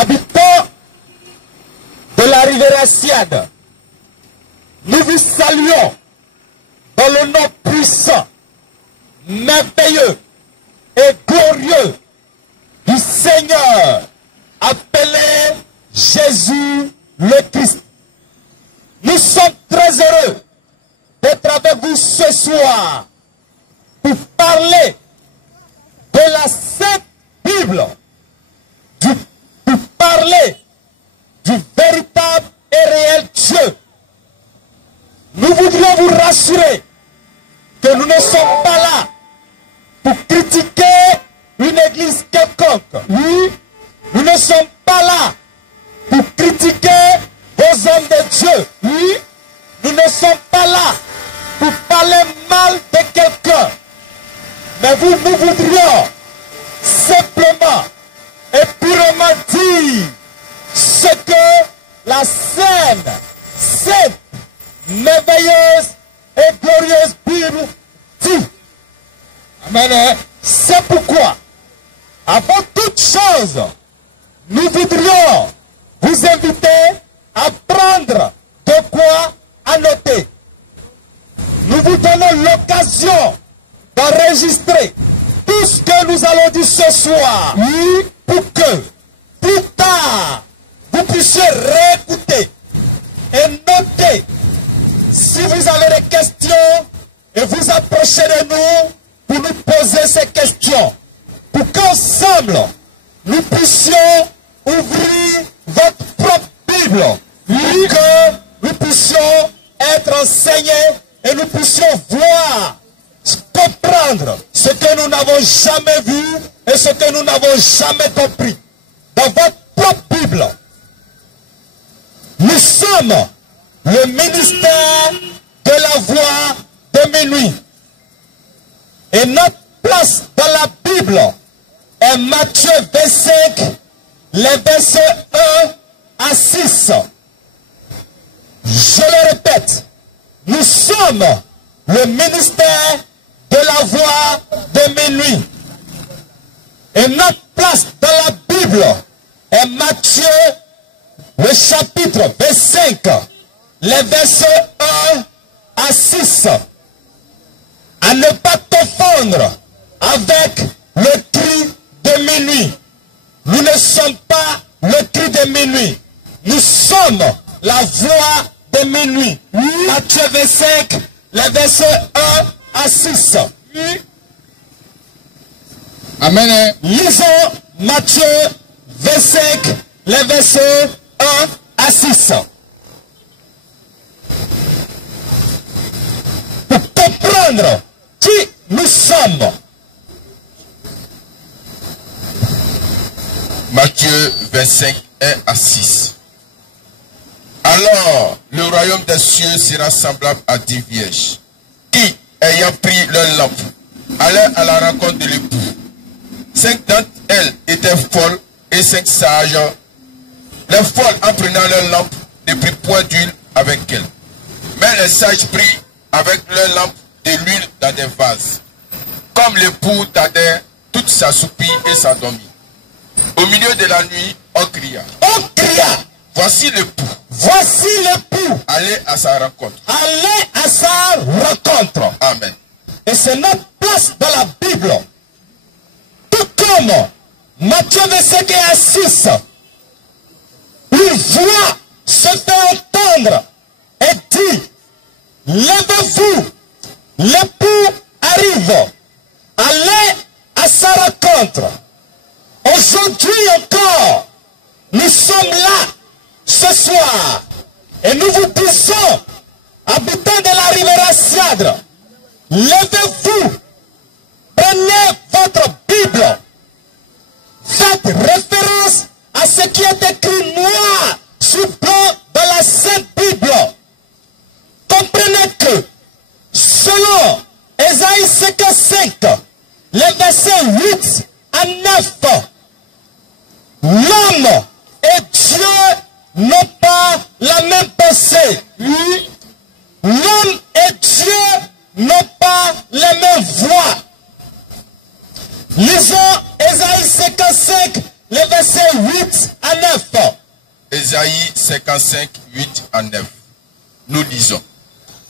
habitants de la rivière Siade, nous vous saluons dans le nom puissant, merveilleux et glorieux du Seigneur, appelé Jésus le Christ. Nous sommes très heureux d'être avec vous ce soir pour parler de la Sainte Bible, pour parler du véritable et réel Dieu. Nous voudrions vous rassurer que nous ne sommes pas là pour critiquer une église quelconque. Oui, nous ne sommes pas là pour critiquer vos hommes de Dieu. Oui, nous ne sommes pas là pour parler mal de quelqu'un. Mais nous voudrions simplement et purement dire ce que la sainte, merveilleuse et glorieuse Bible dit. Amen. C'est pourquoi, avant toute chose, nous voudrions vous inviter à prendre de quoi annoter. Nous vous donnons l'occasion d'enregistrer tout ce que nous allons dire ce soir, oui, pour que plus tard vous puissiez réécouter et noter. Si vous avez des questions, et vous approchez de nous pour nous poser ces questions, pour qu'ensemble nous puissions ouvrir votre propre Bible, pour que nous puissions être enseignés et nous puissions voir, comprendre ce que nous n'avons jamais vu et ce que nous n'avons jamais compris. Dans votre propre Bible, nous sommes le ministère de la voix de minuit. Et notre place dans la Bible est Matthieu 25, les versets 1 à 6. Je le répète, nous sommes le ministère de la voix de minuit. Et notre place dans la Bible est Matthieu, le chapitre 25, les versets 1 à 6. À ne pas confondre avec le cri de minuit. Nous ne sommes pas le cri de minuit. Nous sommes la voix de minuit. Matthieu 25, les versets 1 à 6. Amen. Lisons Matthieu 25, les versets 1 à 6. Pour comprendre qui nous sommes. Matthieu 25, 1 à 6. Alors, le royaume des cieux sera semblable à 10 vierges qui, ayant pris leur lampe, allèrent à la rencontre de l'époux. 5 d'entre elles étaient folles et 5 sages. Les folles, en prenant leur lampe, ne prirent point d'huile avec elles. Mais les sages prirent avec leur lampe de l'huile dans des vases. Comme l'époux tardait, toutes s'assoupirent et s'endormit. Au milieu de la nuit, on cria. On cria. Voici l'époux. Voici l'époux. Allez à sa rencontre. Allez à sa rencontre. Amen. Et c'est notre place dans la Bible. Tout comme Matthieu 25 à 6, une voix se fait entendre et dit, levez-vous, l'époux arrive, allez à sa rencontre. Aujourd'hui encore, nous sommes là, ce soir, et nous vous disons, habitants de la rivière Siade, levez-vous, prenez votre Bible, faites référence à ce qui est écrit noir sur blanc dans la Sainte Bible. Comprenez que, selon Ésaïe 55, les versets 8 à 9, l'homme et Dieu n'ont pas la même pensée. Oui. L'homme et Dieu n'ont pas les mêmes voix. Lisons Ésaïe 55, les versets 8 à 9. 55, 8 à 9. Nous lisons.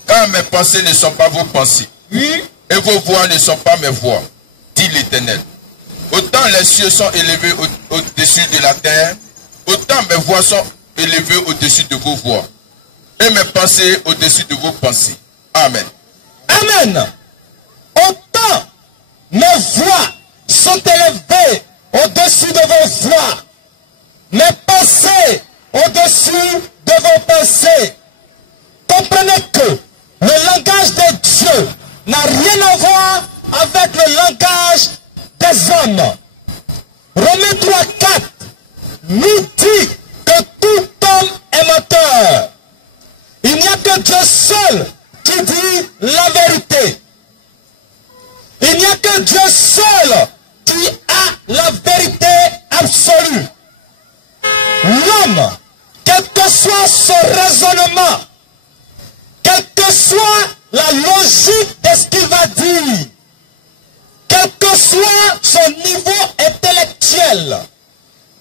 Car mes pensées ne sont pas vos pensées. Oui. Et vos voix ne sont pas mes voix, dit l'Éternel. Autant les cieux sont élevés au-dessus de la terre, autant mes voix sont élevées au-dessus de vos voix. Et mes pensées au-dessus de vos pensées. Amen. Amen. Autant mes voix sont élevées au-dessus de vos voix, mes pensées au-dessus de vos pensées. Comprenez que le langage de Dieu n'a rien à voir avec le langage des hommes. Romains 3, 4 nous dit que tout homme est menteur. Il n'y a que Dieu seul qui dit la vérité. Il n'y a que Dieu seul qui a la vérité absolue. L'homme, quel que soit son raisonnement, quelle que soit la logique de ce qu'il va dire, quel que soit son niveau intellectuel,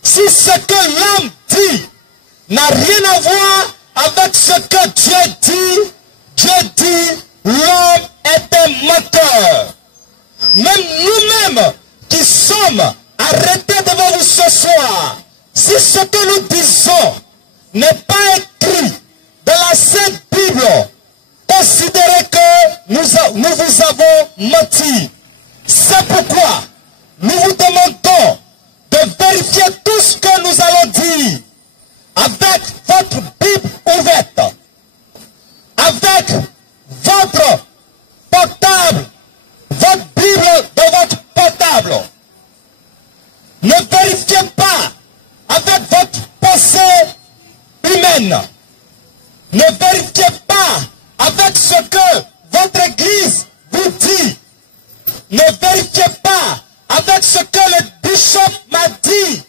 si ce que l'homme dit n'a rien à voir avec ce que Dieu dit l'homme est un menteur. Même nous-mêmes qui sommes arrêtés devant vous ce soir, si ce que nous disons n'est pas écrit dans la Sainte Bible, considérez que nous vous avons menti. C'est pourquoi nous vous demandons de vérifier tout ce que nous allons dire avec votre Bible ouverte, avec votre portable, votre Bible dans votre portable. Ne vérifiez pas avec votre pensée humaine. Ne vérifiez pas avec ce que votre église vous dit. Ne vérifiez pas avec ce que le bishop m'a dit.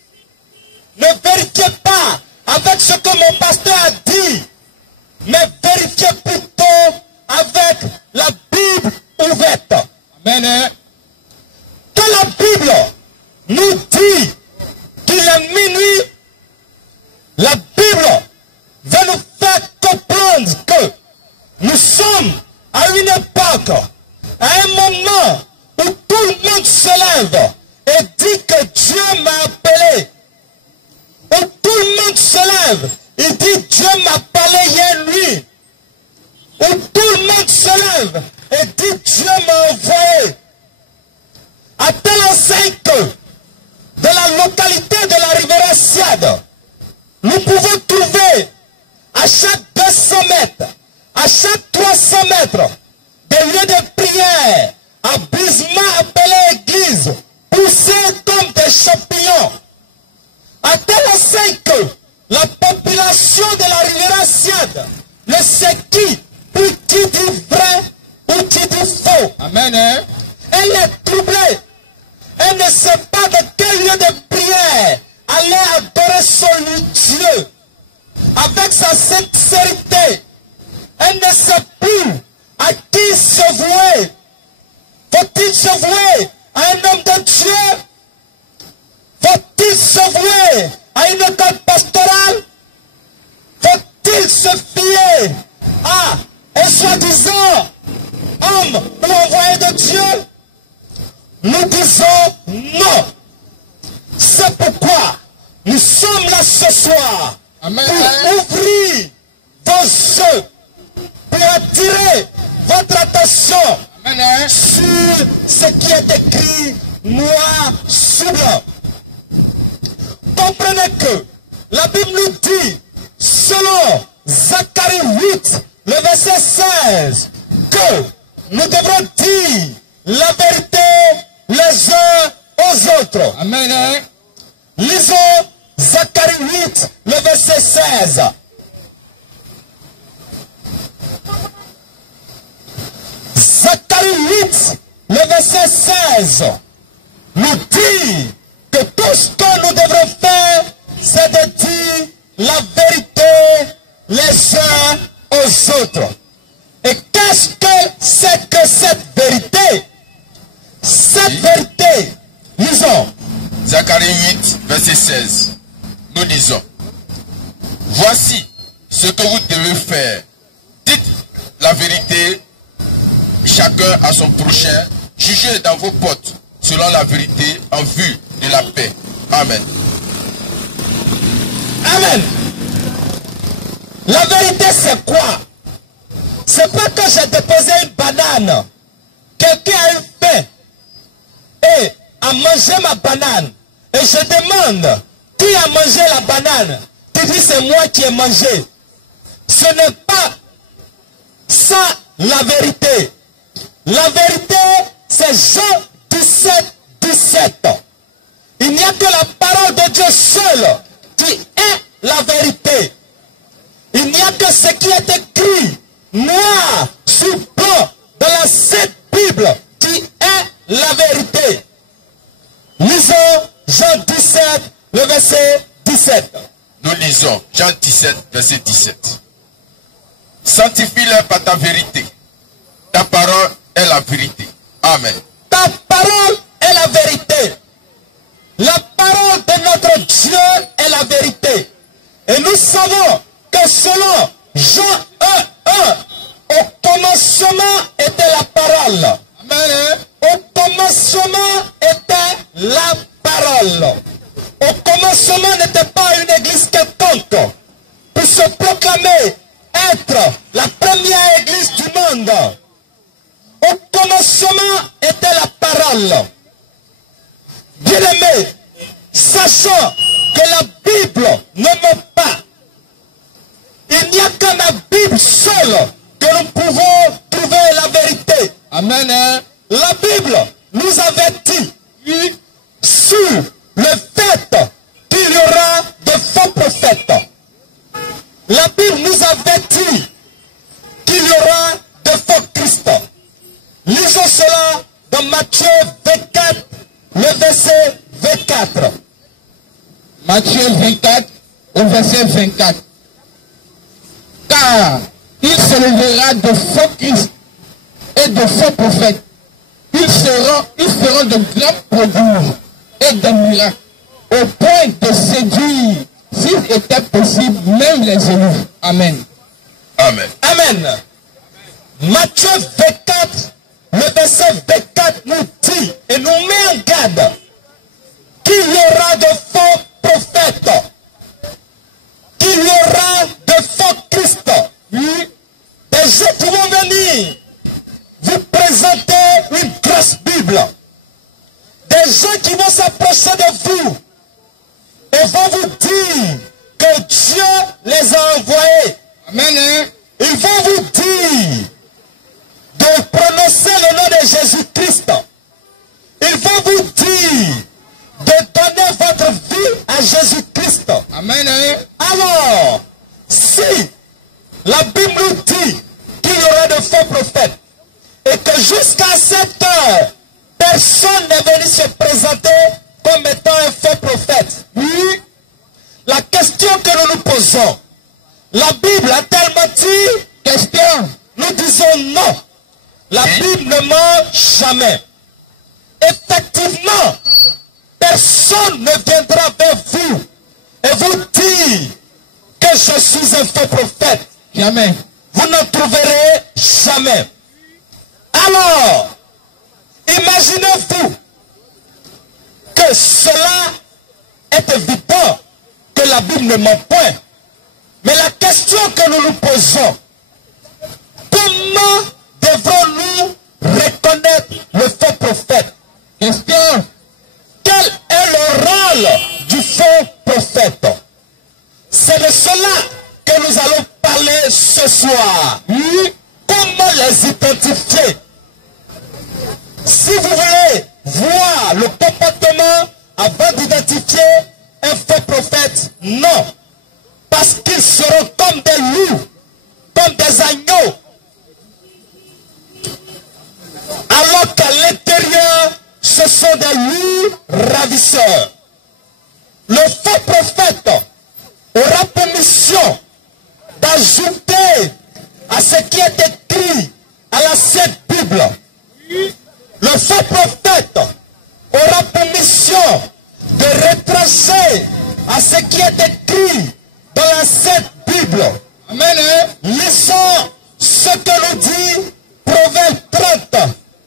Ne vérifiez pas avec ce que mon pasteur a dit. Mais vérifiez plutôt avec la Bible ouverte. Amen. Que la Bible nous dit qu'il est minuit, la Bible va nous faire comprendre que nous sommes à une époque, à un moment où tout le monde se lève et dit que Dieu m'a appelé. Où tout le monde se lève et dit Dieu m'a parlé hier nuit. Où tout le monde se lève et dit Dieu m'a envoyé. À tel enseigne que de la localité de la rivière Siad, nous pouvons trouver à chaque 200 mètres, à chaque 300 mètres, des lieux de prière, habilement appelés église, poussés comme des champignons. À tel enseigne que la population de la rivière Siad ne sait qui dit vrai ou qui dit faux. Amen. Elle est troublée. Elle ne sait pas de quel lieu de prière aller adorer son Dieu avec sa sincérité. Elle ne sait plus à qui se vouer. Faut-il se vouer à un homme de Dieu? Faut-il se vouer à une école pastorale? Faut-il se fier à un soi-disant homme ou envoyé de Dieu? Nous disons non. C'est pourquoi nous sommes là ce soir. Amen. Pour ouvrir vos yeux, pour attirer votre attention. Amen. Sur ce qui est écrit noir sur blanc. Comprenez que la Bible nous dit, selon Zacharie 8, le verset 16, que nous devrons dire la vérité les uns aux autres. Amen. Lisons Zacharie 8, le verset 16. Zacharie 8, le verset 16 nous dit que tout ce que nous devrons faire, c'est de dire la vérité les uns aux autres. Et qu'est-ce que c'est que cette vérité? Cette vérité, lisons. Zacharie 8, verset 16. Nous lisons. Voici ce que vous devez faire. Dites la vérité, chacun à son prochain. Jugez dans vos potes selon la vérité en vue de la paix. Amen. Amen. La vérité, c'est quoi? C'est pas que j'ai déposé une banane. Quelqu'un a eu faim et a mangé ma banane. Et je demande, qui a mangé la banane? Tu dis, c'est moi qui ai mangé. Ce n'est pas ça la vérité. La vérité, c'est Jean 17, 17. Il n'y a que la parole de Dieu seule qui est la vérité. Il n'y a que ce qui est écrit noir sur blanc dans la Sainte Bible qui est la vérité. Lisons Jean 17, le verset 17. Nous lisons Jean 17, verset 17. Sanctifie-les par ta vérité. Ta parole est la vérité. Amen. Ta parole est la vérité. La parole de notre Dieu est la vérité. Et nous savons que selon Jean 1, au commencement était la parole. Amen. Au commencement était la parole. Au commencement n'était pas une église quelconque pour se proclamer être la première église du monde. Au commencement était la parole. Bien-aimés, sachant que la Bible ne ment pas, il n'y a qu'à la Bible seule que nous pouvons trouver la vérité. Amen. La Bible nous avertit sur le fait qu'il y aura de faux prophètes. La Bible nous avertit qu'il y aura de faux Christ. Lisons cela dans Matthieu 24, le verset 24. Matthieu 24, au verset 24. Car il se lèvera de faux Christ et de faux prophètes. Ils feront de grands prodiges et des miracles, au point de séduire, s'il était possible, même les élus. Amen. Amen. Amen. Matthieu 24, le verset 24 nous dit et nous met en garde qu'il y aura de faux prophètes, qu'il y aura de faux Christ. Oui. Des gens qui vont venir vous présenter une grosse Bible. Des gens qui vont s'approcher de vous et vont vous dire que Dieu les a envoyés. Amen. Ils vont vous dire de prononcer le nom de Jésus-Christ. Ils vont vous dire de donner votre vie à Jésus-Christ. Amen. Alors, si la Bible nous dit qu'il y aura de faux prophètes et que jusqu'à cette heure, personne n'est venu se présenter comme étant un faux prophète, oui, la question que nous nous posons, la Bible a tellement dit, question, nous disons non. La Bible ne ment jamais. Effectivement, personne ne viendra vers vous et vous dire que je suis un faux prophète. Jamais. Vous ne trouverez jamais. Alors, imaginez-vous que cela est évident que la Bible ne ment point. Mais la question que nous nous posons, comment devrons-nous reconnaître le faux prophète? Question. Quel est le rôle du faux prophète? C'est de cela que nous allons parler ce soir. Oui. Comment les identifier? Si vous voulez voir le comportement avant d'identifier un faux prophète, non. Parce qu'ils seront comme des loups, comme des agneaux. Alors qu'à l'intérieur, ce sont des loups ravisseurs. Le faux prophète aura pour mission d'ajouter à ce qui est écrit à la Sainte Bible. Le faux prophète aura pour mission de retracer à ce qui est écrit dans la Sainte Bible. Amen. Lisons ce que nous dit Proverbe 30,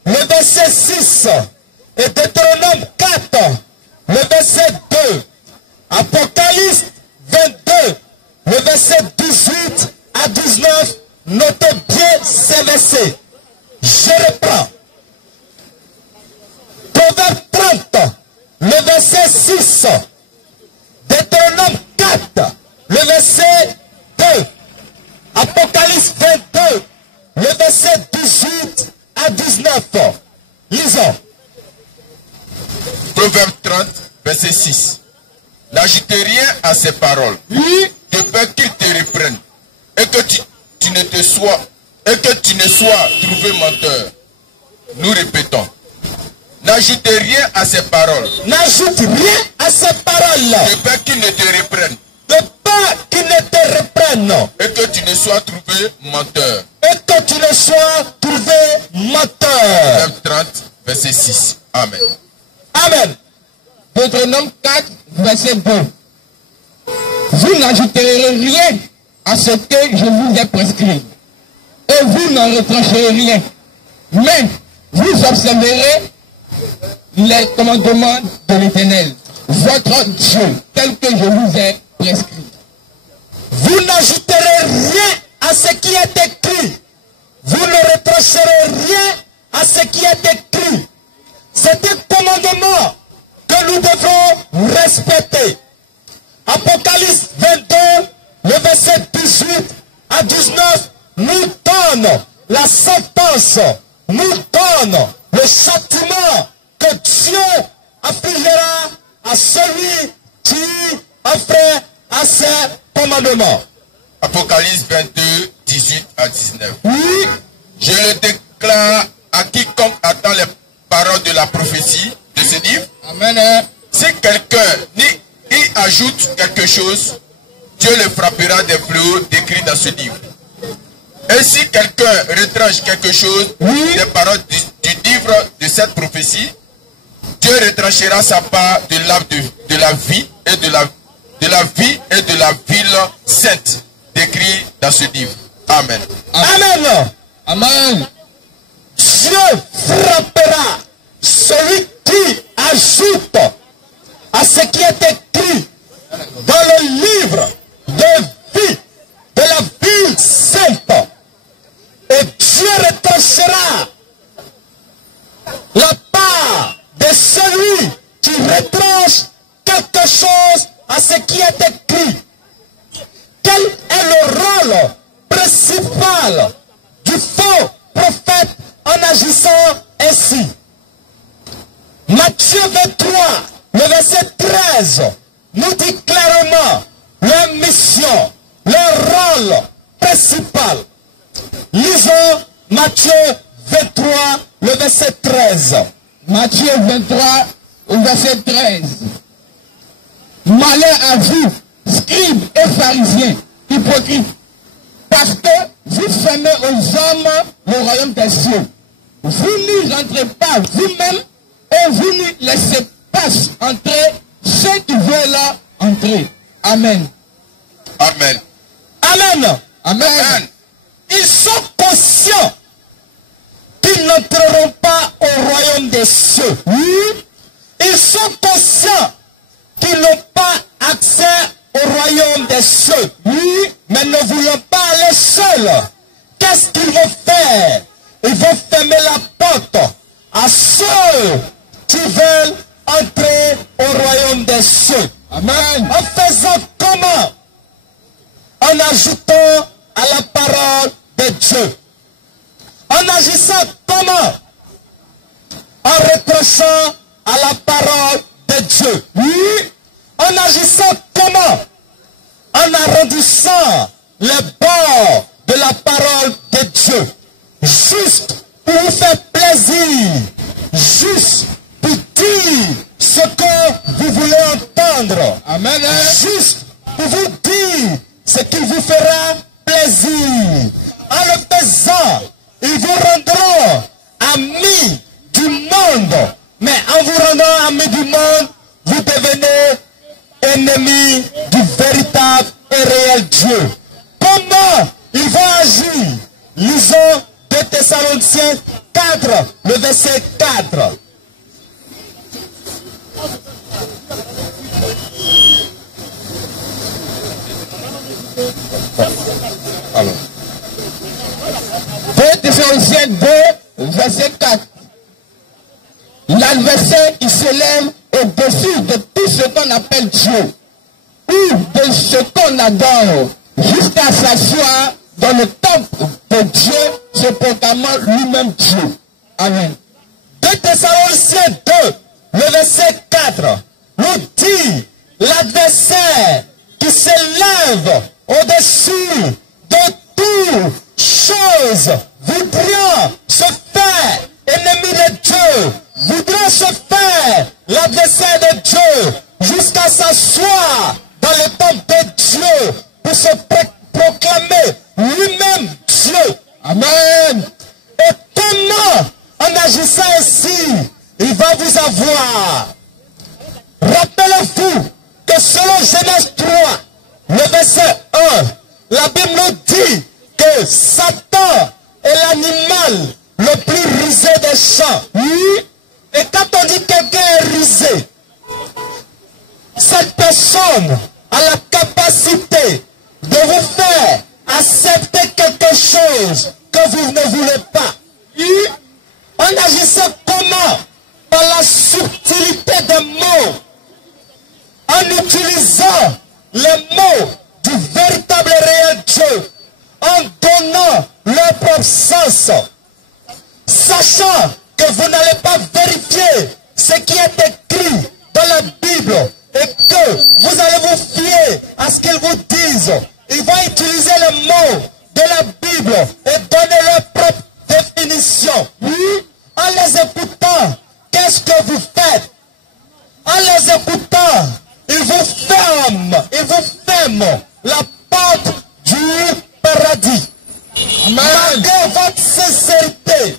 le verset 6, et Deutéronome 4, le verset 2, Apocalypse 22, le verset 18 à 19, notez bien ces versets. Je reprends. Proverbe 30, le verset 6, Deutéronome 4, le verset 2, Apocalypse 22, le verset 18 à 19. Lisons. Proverbe 30, verset 6. N'ajoute rien à ces paroles, Oui. de peur qu'ils te reprennent, et que tu ne sois trouvé menteur. Nous répétons. N'ajoute rien à ces paroles, N'ajoute rien à ces paroles, de peur qu'ils ne te reprennent, de peur qu'ils ne te reprennent, et que tu ne sois trouvé menteur. et que tu ne sois trouvé menteur. Proverbe 30, verset 6. Amen. Amen. Deutéronome 4, verset 2. Vous n'ajouterez rien à ce que je vous ai prescrit, et vous n'en retrancherez rien. Mais vous observerez les commandements de l'Éternel, votre Dieu, tel que je vous ai prescrit. Vous n'ajouterez rien à ce qui est écrit. Vous ne reprocherez rien à ce qui est écrit. C'est un commandement que nous devons respecter. Apocalypse 22, le verset 18 à 19, nous donne la sentence, nous donne le châtiment que Dieu affligera à celui qui enfreint à ses commandements. Apocalypse 22, 18 à 19. Oui, Je le déclare à quiconque attend les paroles de la prophétie de ce livre. Amen. Si quelqu'un y ajoute quelque chose, Dieu le frappera des fléaux décrits dans ce livre. Et si quelqu'un retranche quelque chose des paroles du livre de cette prophétie, Dieu retranchera sa part de la vie et de la ville sainte décrit dans ce livre. Amen. amen. Amen. Dieu frappera celui qui ajoute à ce qui est écrit dans le livre de vie de la ville sainte. Et Dieu retranchera la part de celui qui retranche quelque chose à ce qui est écrit. Quel est le rôle principal du faux prophète en agissant ainsi? Matthieu 23, le verset 13, nous dit clairement leur mission, leur rôle principal. Lisons Matthieu 23, le verset 13. Matthieu 23, au verset 13. Malheur à vous, scribes et pharisiens, hypocrites, parce que vous fermez aux hommes le royaume des cieux. Vous n'y rentrez pas vous-même et vous n'y laissez pas entrer ceux qui veulent entrer. Amen. Amen. Amen. Amen. Ils sont conscients qu'ils n'entreront pas au royaume des cieux. Oui. Ils sont conscients qu'ils n'ont pas accès au royaume des cieux. Oui. Mais ne voulant pas aller seuls, qu'est-ce qu'ils vont faire? Ils vont fermer la porte à ceux qui veulent entrer au royaume des cieux. Amen. En faisant comment? En ajoutant à la parole de Dieu. En agissant comment? En reprochant à la parole de Dieu. Oui. En agissant comment? En arrondissant les bords de la parole de Dieu. Juste pour vous faire plaisir. Juste pour dire ce que vous voulez entendre. Amen. Juste pour vous dire ce qui vous fera plaisir. En le faisant, ils vous rendront amis du monde. Mais en vous rendant amis du monde, vous devenez ennemis du véritable et réel Dieu. Comment il va agir? Lisons 2 Thessaloniciens 4, le verset 4. Alors. 2 Thessaloniciens 2, verset 4. L'adversaire, il s'élève au-dessus de tout ce qu'on appelle Dieu, ou de ce qu'on adore, jusqu'à s'asseoir dans le temple de Dieu, se proclamant lui-même Dieu. Amen. 2 Thessaloniciens 2, le verset 4, nous dit l'adversaire qui s'élève au-dessus de toute chose, voudra se faire ennemi de Dieu, voudra se faire l'adversaire de Dieu, jusqu'à s'asseoir dans le temple de Dieu, pour se proclamer lui-même Dieu. Amen. Et comment, en agissant ainsi, il va vous avoir? Rappelez-vous que selon Genèse 3, le verset 1, la Bible nous dit que Satan est l'animal le plus rusé des champs. Oui. Et quand on dit quelqu'un est rusé, cette personne a la capacité de vous faire accepter quelque chose que vous ne voulez pas. Oui. En agissant comment? Par la subtilité des mots, en utilisant les mots du véritable et réel Dieu, en donnant leur propre sens, sachant que vous n'allez pas vérifier ce qui est écrit dans la Bible et que vous allez vous fier à ce qu'ils vous disent. Ils vont utiliser les mots de la Bible et donner leur propre définition. Oui, en les écoutant, qu'est-ce que vous faites? En les écoutant, ils vous ferment la porte du paradis. Amen. Malgré votre sincérité,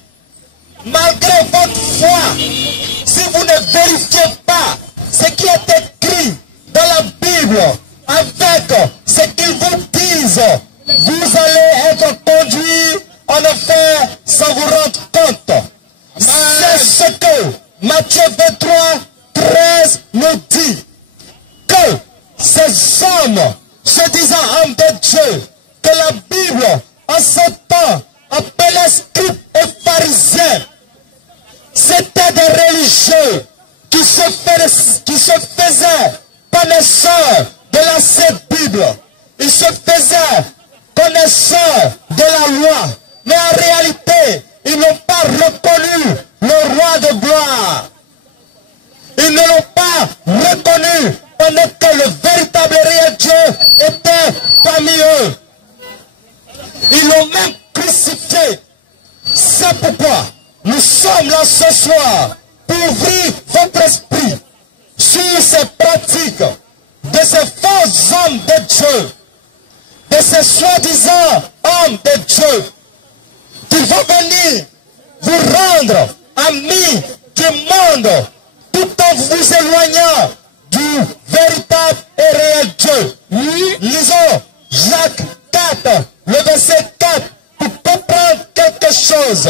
malgré votre foi, si vous ne vérifiez pas ce qui est écrit dans la Bible avec ce qu'ils vous disent, vous allez être conduit en enfer sans vous rendre compte. C'est ce que Matthieu 23, 13 nous dit. Que ces hommes, se disant hommes de Dieu, que la Bible en ce temps appelait scribes et pharisiens, c'était des religieux qui se faisaient connaisseurs de la Sainte Bible. Ils se faisaient connaisseurs de la loi. Mais en réalité, ils n'ont pas reconnu le roi de gloire. Ils ne l'ont pas reconnu pendant que le véritable et réel Dieu était parmi eux. Ils l'ont même crucifié. C'est pourquoi nous sommes là ce soir pour ouvrir votre esprit sur ces pratiques de ces faux hommes de Dieu, de ces soi-disant hommes de Dieu, qui vont venir vous rendre amis du monde, tout en vous éloignant du véritable et réel Dieu. Oui. Lisons Jacques 4, le verset 4, pour comprendre quelque chose.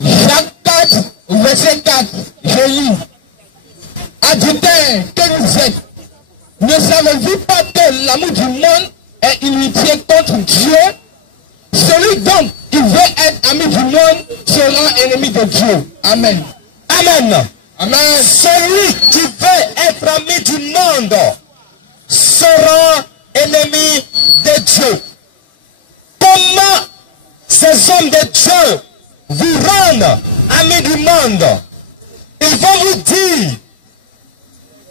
Jacques 4, verset 4, je lis. Adultères que vous êtes, ne savez-vous pas que l'amour du monde est inimitié contre Dieu? Celui donc qui veut être ami du monde sera ennemi de Dieu. Amen. Amen. Amen. Celui qui veut être ami du monde sera ennemi de Dieu. Comment ces hommes de Dieu vous rendent amis du monde? Ils vont vous dire,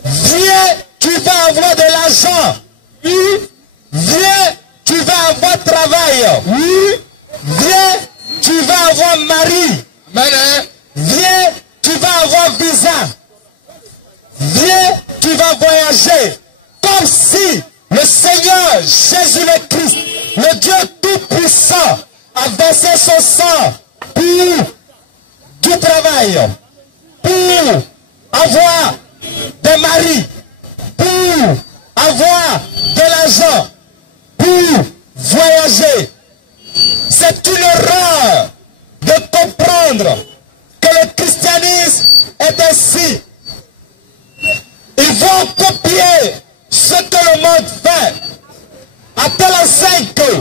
viens, tu vas avoir de l'argent. Oui. Viens, tu vas avoir travail. Oui. Viens, tu vas avoir mari. Amen. Viens, tu vas avoir visa. Viens, tu vas voyager. Comme si le Seigneur Jésus le Christ, le Dieu Tout-Puissant, a versé son sang pour du travail, pour avoir des maris, pour avoir des l'argent pour voyager. C'est une erreur de comprendre que le christianisme est ainsi. Ils vont copier ce que le monde fait, à telle enseigne que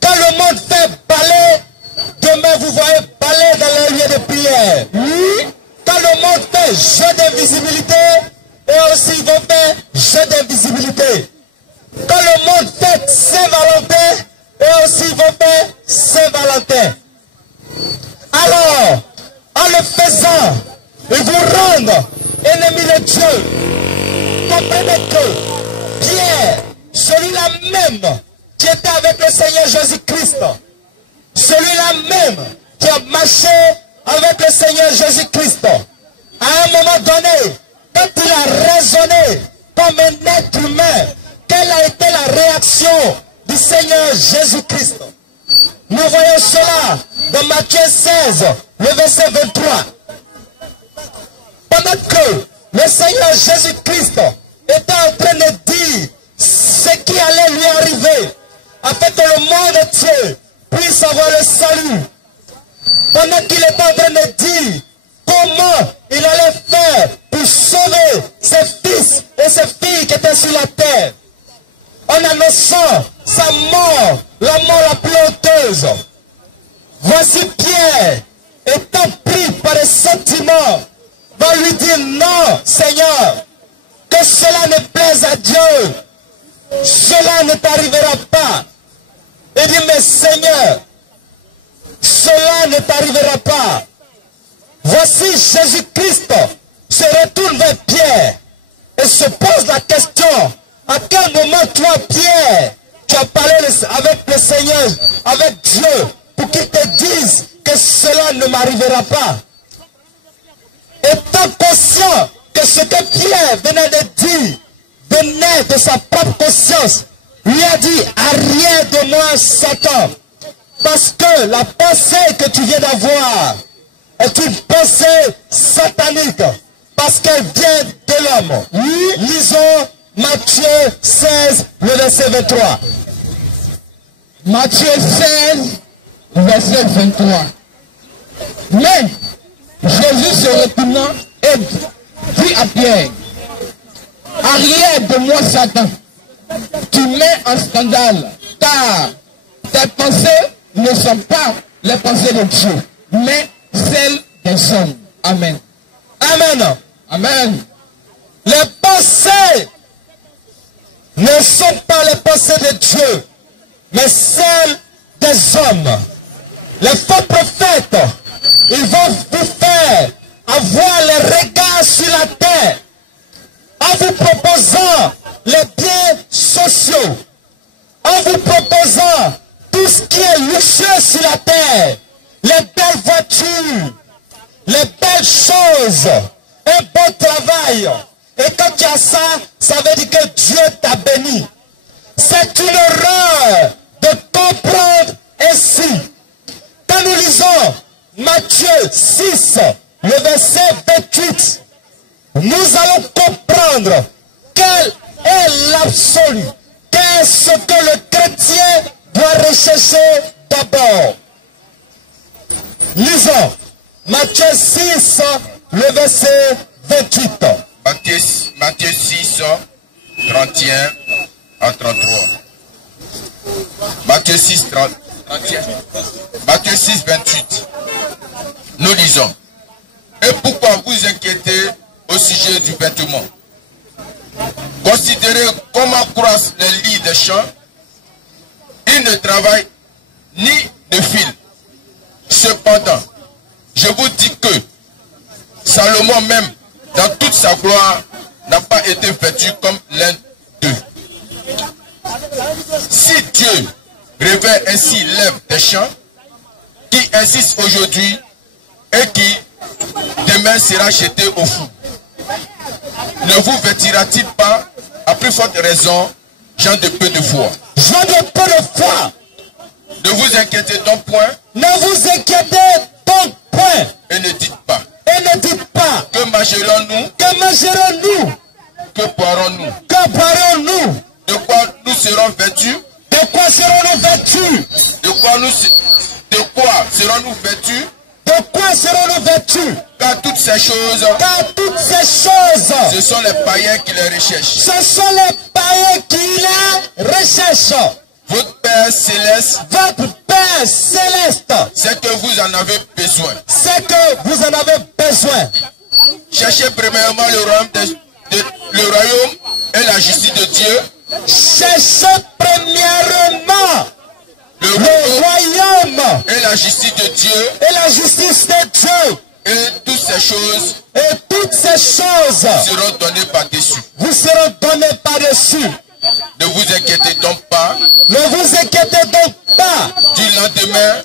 quand le monde fait balai, demain vous voyez balai dans les lieux de prière. Quand le monde fait jeu d'invisibilité, et aussi ils vont faire jeu d'invisibilité. Quand le monde fait Saint-Valentin, et aussi ils vont faire Saint-Valentin. Alors, en le faisant, ils vous rendent ennemis de Dieu. Comprenez que Pierre, celui-là même qui était avec le Seigneur Jésus-Christ, celui-là même qui a marché avec le Seigneur Jésus-Christ, à un moment donné, quand il a raisonné comme un être humain, quelle a été la réaction du Seigneur Jésus-Christ? Nous voyons cela dans Matthieu 16, le verset 23. Pendant que le Seigneur Jésus-Christ était en train de dire ce qui allait lui arriver, afin que le monde entier puisse avoir le salut. Pendant qu'il était en train de dire comment il allait faire pour sauver ses fils et ses filles qui étaient sur la terre, en annonçant sa mort, la mort la plus honteuse. Voici Pierre, étant pris par les sentiments, va lui dire non, Seigneur, que cela ne plaise à Dieu. Cela ne t'arrivera pas. Il dit, mais Seigneur, cela ne t'arrivera pas. Voici Jésus-Christ se retourne vers Pierre et se pose la question, à quel moment toi, Pierre, tu as parlé avec le Seigneur, avec Dieu, pour qu'il te dise que cela ne m'arrivera pas? Étant conscient que ce que Pierre venait de dire venait de sa propre conscience, lui a dit, arrière de moi, Satan, parce que la pensée que tu viens d'avoir est une pensée satanique, parce qu'elle vient de l'homme. Lisons Matthieu 16, le verset 23. Matthieu 16, verset 23. Mais Jésus se retournant et dit à Pierre, arrière de moi, Satan, tu mets en scandale, car tes pensées ne sont pas les pensées de Dieu, mais celles des hommes. Amen. Amen. Amen. Les pensées ne sont pas les pensées de Dieu, mais celles des hommes. Les faux prophètes, ils vont vous faire avoir les regards sur la terre en vous proposant les biens sociaux, en vous proposant tout ce qui est luxueux sur la terre, les belles voitures, les belles choses, un bon travail. Et quand tu as ça, ça veut dire que Dieu t'a béni. C'est une erreur de comprendre ainsi. Quand nous lisons Matthieu 6, le verset 28, nous allons comprendre quel est l'absolu, qu'est-ce que le chrétien doit rechercher d'abord. Lisons Matthieu 6, le verset 28. Matthieu 6, 31 à 33. Matthieu 6, 31. Matthieu 6, 28. Nous lisons. Et pourquoi vous inquiétez au sujet du vêtement? Considérez comment croissent les lits des champs. Ils ne travaillent ni ne filent. Cependant, je vous dis que Salomon même, dans toute sa gloire, n'a pas été vêtu comme l'un d'eux. Si Dieu révèle ainsi l'herbe des champs, qui insiste aujourd'hui et qui demain sera jeté au fou, ne vous vêtira-t-il pas à plus forte raison, gens de peu de foi? Gens de peu de foi. Ne vous inquiétez donc point. Ne vous inquiétez donc point. Et ne dites pas. Et ne dites pas. Que mangerons-nous? Que mangerons-nous? Que boirons-nous? Que boirons-nous? De quoi nous nous serons vêtus? De quoi serons-nous vêtus? De quoi serons-nous vêtus? De quoi serons-nous vêtus? Car toutes ces choses, ce sont les païens qui les recherchent. Ce sont les païens qui les recherchent. Votre Père céleste, c'est que vous en avez besoin. C'est que vous en avez besoin. Cherchez premièrement le royaume et la justice de Dieu. Cherchez premièrement le royaume et la justice de Dieu. Et la justice de Dieu. Et toutes ces choses. Et toutes ces choses seront données par-dessus. Vous seront données par-dessus. Ne vous inquiétez donc pas. Ne vous inquiétez donc pas. Du lendemain.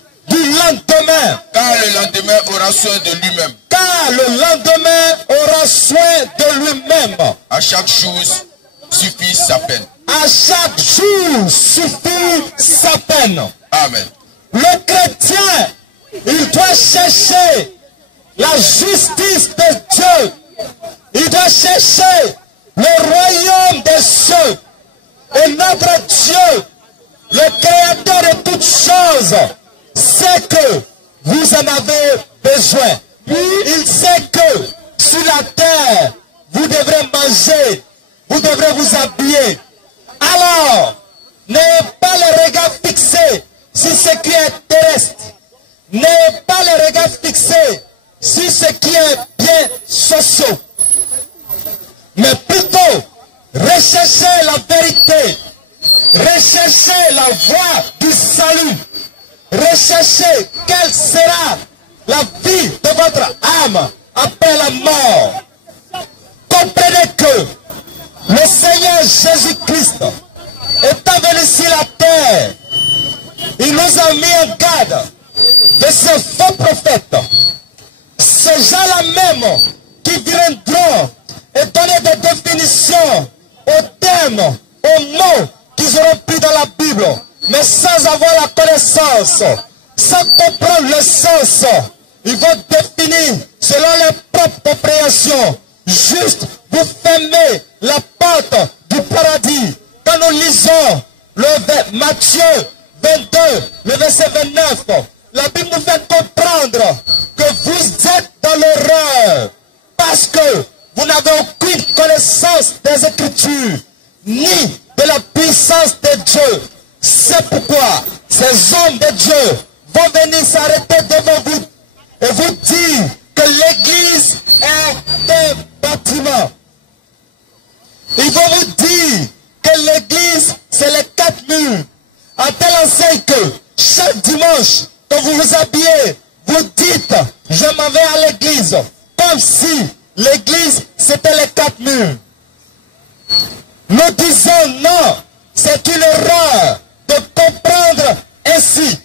Car le lendemain aura soin de lui-même. Car le lendemain aura soin de lui-même. À chaque chose suffit sa peine. À chaque jour suffit sa peine. Amen. Le chrétien, il doit chercher la justice de Dieu. Il doit chercher le royaume des cieux. Et notre Dieu, le créateur de toutes choses, sait que vous en avez besoin. Il sait que sur la terre, vous devrez manger, vous devrez vous habiller. Alors, n'ayez pas le regard fixé sur ce qui est terrestre. N'ayez pas le regard fixé sur ce qui est bien social. Mais plutôt, recherchez la vérité. Recherchez la voie du salut. Recherchez quelle sera la vie de votre âme après la mort. Comprenez que le Seigneur Jésus-Christ étant venu sur la terre, il nous a mis en garde de ces faux prophètes. Ces gens-là même qui viendront et donner des définitions aux termes, aux mots qu'ils auront pris dans la Bible, mais sans avoir la connaissance, sans comprendre le sens. Ils vont définir selon leur propre compréhension. Juste vous fermez la porte du paradis. Quand nous lisons le Matthieu 22, le verset 29, la Bible nous fait comprendre que vous êtes dans l'erreur parce que vous n'avez aucune connaissance des Écritures, ni de la puissance de Dieu. C'est pourquoi ces hommes de Dieu vont venir s'arrêter devant vous et vous dire que l'Église est un bâtiment. Ils vont vous dire que l'Église, c'est les 4 murs. À telle enseigne que chaque dimanche, quand vous vous habillez, vous dites, je m'en vais à l'Église. Comme si l'Église, c'était les 4 murs. Nous disons non, c'est une erreur de comprendre ainsi.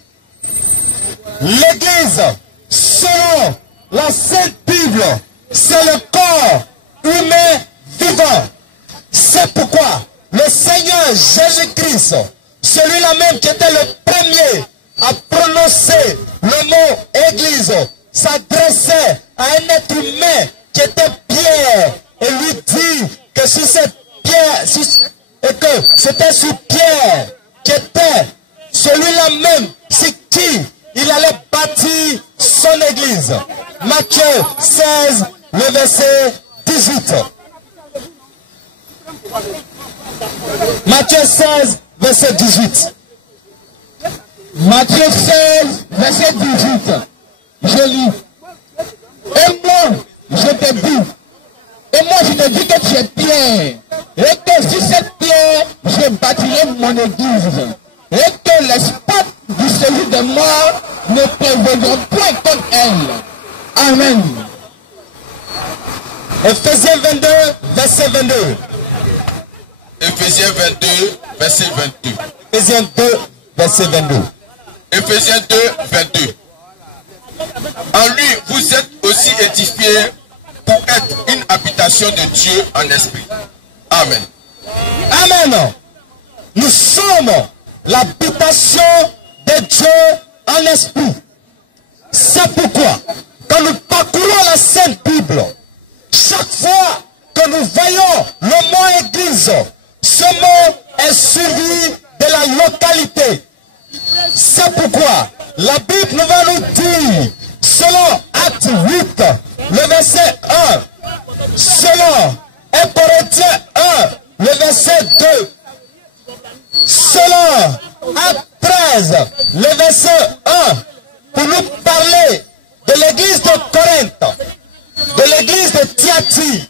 L'Église, selon la Sainte Bible, c'est le corps humain vivant. C'est pourquoi le Seigneur Jésus-Christ, celui-là même qui était le premier à prononcer le mot Église, s'adressait à un être humain qui était Pierre et lui dit que sur cette pierre, et que c'était sur Pierre qui était celui-là même sur qui il allait bâtir son église. Matthieu 16, le verset 18. Matthieu 16, verset 18. Matthieu 16, verset 18. Je lis. Et moi, je te dis. Et moi, je te dis que tu es Pierre. Et que sur cette pierre, je bâtirai mon église. Et que les spots du séjour de mort ne prévaudront point contre elle. Amen. Ephésiens 22, verset 22. Ephésiens 22, verset 22. Ephésiens 2, verset 22. Ephésiens 2, 22. En lui, vous êtes aussi édifiés pour être une habitation de Dieu en esprit. Amen. Amen. Nous sommes l'habitation de Dieu en esprit. C'est pourquoi, quand nous parcourons la Sainte Bible, chaque fois que nous voyons le mot Église, ce mot est suivi de la localité. C'est pourquoi la Bible va nous dire, selon Acte 8, le verset 1, selon 1 Corinthiens 1, le verset 2, selon Acte 13, le verset 1, pour nous parler de l'église de Corinthe, de l'église de Thyatire,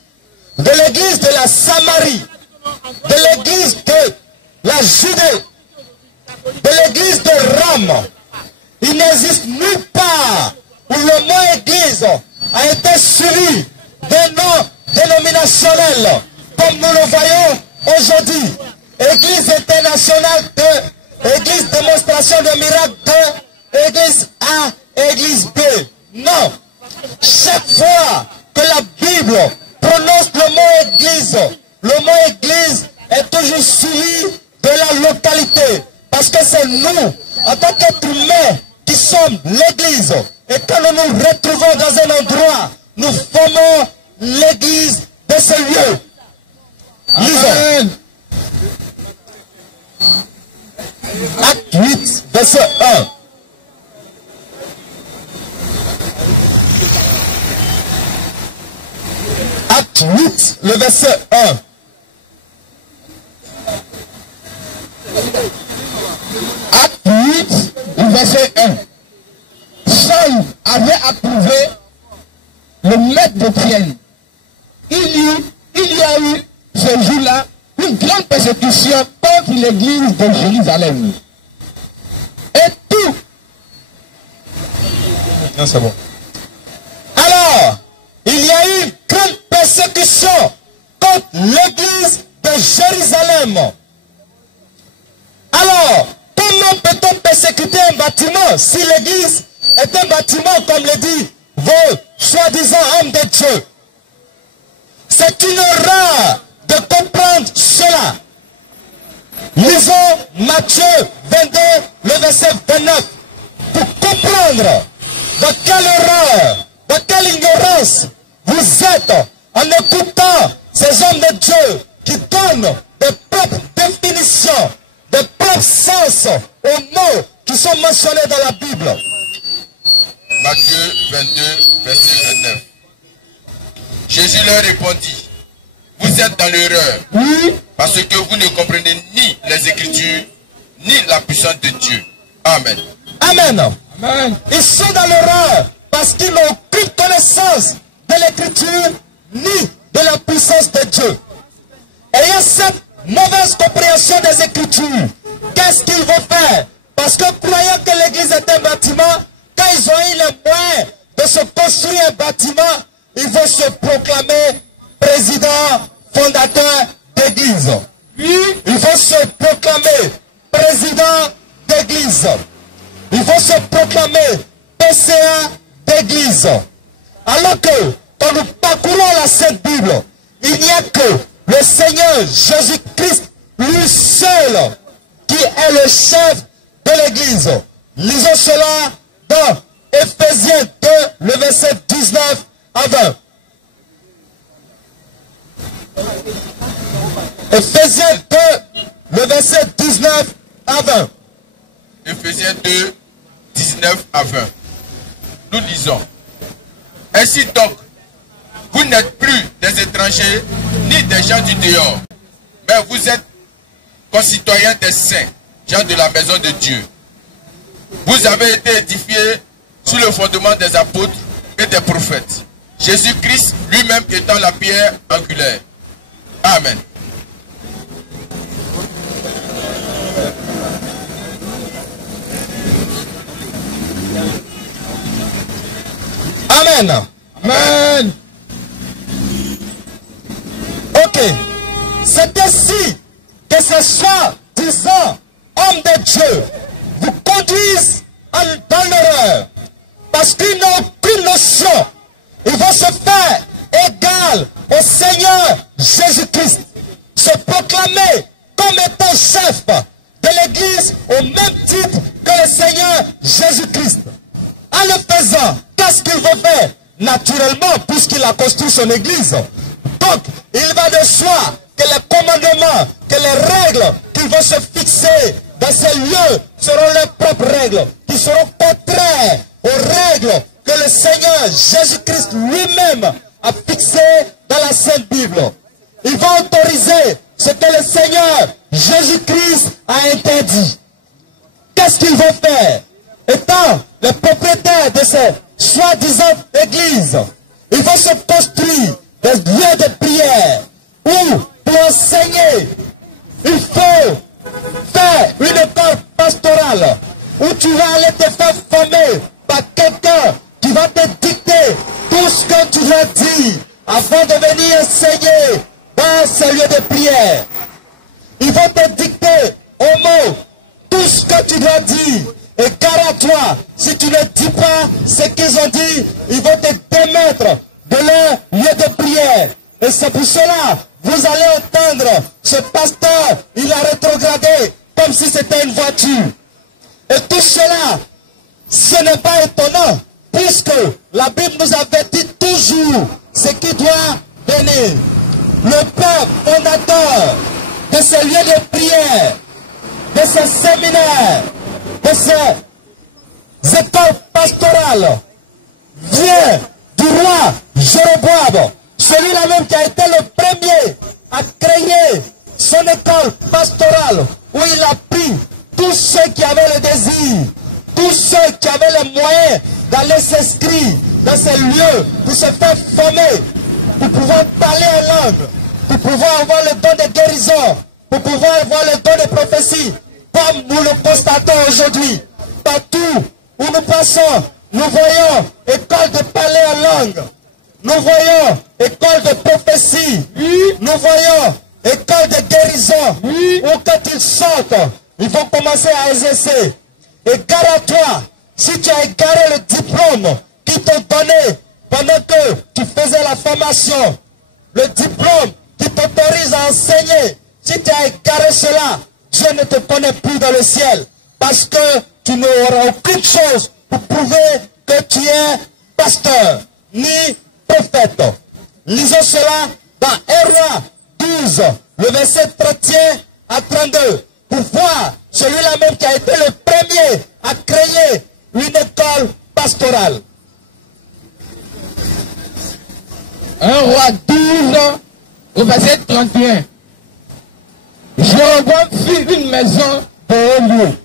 de l'église de la Samarie, de l'église de la Judée, de l'église de Rome. Il n'existe nulle part où le mot église a été suivi d'un nom dénominationnel, comme nous le voyons aujourd'hui. Église internationale 2, église démonstration de miracles 2, église A, église B. Non. Chaque fois que la Bible prononce le mot église, le mot église est toujours suivi de la localité. Parce que c'est nous, en tant qu'êtres humains, qui sommes l'église. Et quand nous nous retrouvons dans un endroit, nous formons l'église de ce lieu. Lisons. Acte 8, verset 1. Acte 8, le verset 1. Acte 8, le verset 1. Saul avait approuvé le maître d'Étienne. Il y a eu ce jour-là une grande persécution contre l'église de Jérusalem. Et tout. Non, c'est bon. Alors, il y a eu une grande persécution contre l'église de Jérusalem. Alors, comment peut-on persécuter un bâtiment si l'église est un bâtiment, comme le dit vos soi-disant hommes de Dieu? C'est une erreur de comprendre cela. Lisons Matthieu 22, le verset 29, pour comprendre dans quelle erreur, dans quelle ignorance vous êtes en écoutant ces hommes de Dieu qui donnent des propres définitions, des propres sens aux mots qui sont mentionnés dans la Bible. Matthieu 22, verset 29. Jésus leur répondit, vous êtes dans l'erreur, parce que vous ne comprenez ni les Écritures, ni la puissance de Dieu. Amen. Amen. Amen. Ils sont dans l'erreur parce qu'ils n'ont aucune connaissance de l'Écriture, ni de la puissance de Dieu. Ayant cette mauvaise compréhension des Écritures, qu'est-ce qu'ils vont faire? Parce que croyant que l'église est un bâtiment, quand ils ont eu les moyens de se construire un bâtiment, ils vont se proclamer président, fondateur d'église. Ils vont se proclamer président d'église. Ils vont se proclamer PCA d'église. Alors que, quand nous parcourons la Sainte Bible, il n'y a que le Seigneur Jésus-Christ, lui seul, qui est le chef de l'église. Lisons cela dans Éphésiens 2, le verset 19 à 20. Éphésiens 2, le verset 19 à 20. Éphésiens 2, 19 à 20. Nous lisons. Ainsi donc, vous n'êtes plus des étrangers ni des gens du dehors, mais vous êtes concitoyens des saints, gens de la maison de Dieu. Vous avez été édifiés sur le fondement des apôtres et des prophètes, Jésus-Christ lui-même étant la pierre angulaire. Amen. Amen. Amen. Ok. C'est ainsi que ce soit disant hommes de Dieu vous conduisent dans l'erreur. Parce qu'ils n'ont aucune notion. Ils vont se faire égal au Seigneur Jésus-Christ. Se proclamer comme étant chef de l'église au même titre que le Seigneur Jésus-Christ. En le faisant, qu'est-ce qu'il va faire? Naturellement, puisqu'il a construit son église. Donc, il va de soi que les commandements, que les règles qu'ils vont se fixer dans ces lieux seront leurs propres règles, qui seront contraires aux règles que le Seigneur Jésus-Christ lui-même a fixées dans la Sainte Bible. Ils vont autoriser ce que le Seigneur Jésus-Christ a interdit. Qu'est-ce qu'ils vont faire? Étant les propriétaires de ces soi-disant églises, ils vont se construire des lieux de prière où, pour enseigner, il faut faire une école pastorale où tu vas aller te faire former par quelqu'un qui va te dicter tout ce que tu dois dire avant de venir enseigner dans ces lieux de prière. Ils vont te dicter au mot tout ce que tu dois dire. Et gare à toi, si tu ne dis pas ce qu'ils ont dit, ils vont te démettre de leur lieu de prière. Et c'est pour cela, vous allez entendre ce pasteur, il a rétrogradé comme si c'était une voiture. Et tout cela, ce n'est pas étonnant, puisque la Bible nous avertit toujours ce qui doit venir. Le peuple fondateur de ces lieux de prière, de ces séminaires, de ces écoles pastorales, vient du roi Jéroboam, celui-là même qui a été le premier à créer son école pastorale, où il a pris tous ceux qui avaient le désir, tous ceux qui avaient les moyens d'aller s'inscrire dans ces lieux pour se faire former, pour pouvoir parler en langue, pour pouvoir avoir le don de guérison, pour pouvoir avoir le don de prophétie, comme nous le constatons aujourd'hui. Partout où nous passons, nous voyons école de parler en langue, nous voyons école de prophétie, nous voyons école de guérison, où quand ils sortent, ils vont commencer à exercer. Et gare à toi, si tu as égaré le diplôme qu'ils t'ont donné pendant que tu faisais la formation, le diplôme qui t'autorise à enseigner, si tu as égaré cela, Dieu ne te connaît plus dans le ciel, parce que tu n'auras aucune chose pour prouver que tu es pasteur, ni prophète. Lisons cela dans 1 Roi 12, le verset 31 à 32, pour voir celui-là même qui a été le premier à créer une école pastorale. 1 Roi 12, au verset 31. Jéroboam fit une maison de haut lieu.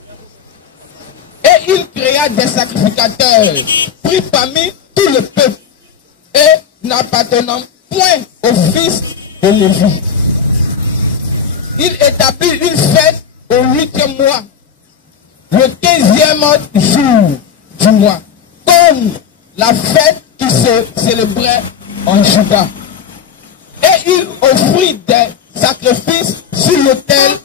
Et il créa des sacrificateurs, pris parmi tout le peuple, et n'appartenant point au fils de Lévi. Il établit une fête au 8e mois, le 15e jour du mois, comme la fête qui se célébrait en Juda. Et il offrit des sacrifices sur l'autel.